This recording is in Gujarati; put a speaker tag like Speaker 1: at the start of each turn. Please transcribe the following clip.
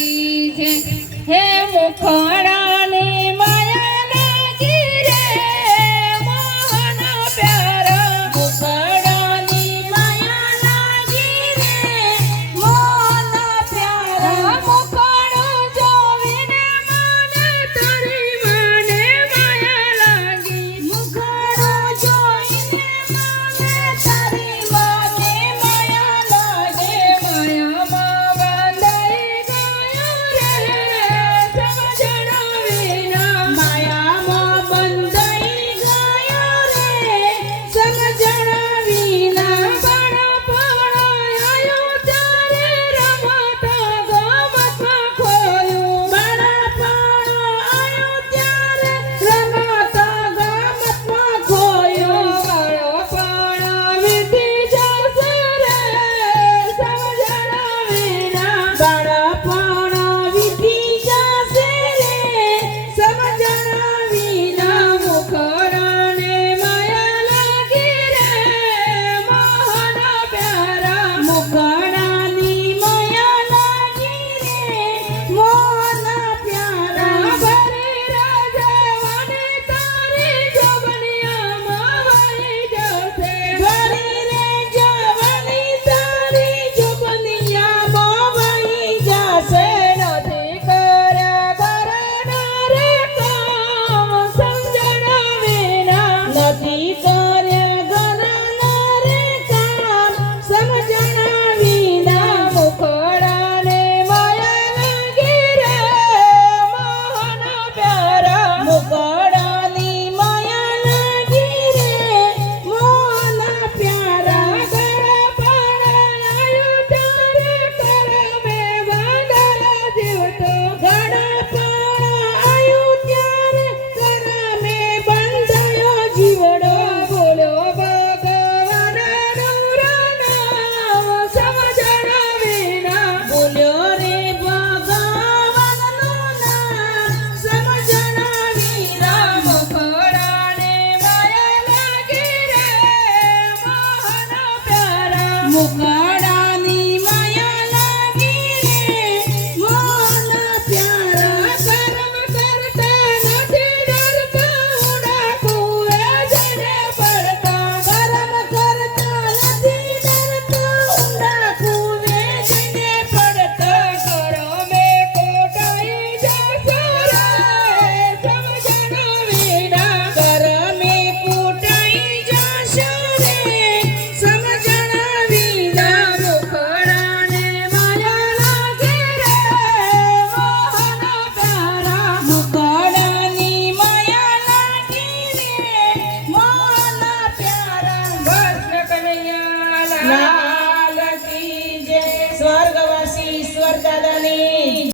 Speaker 1: લાગી છે. હે મુખડાની No.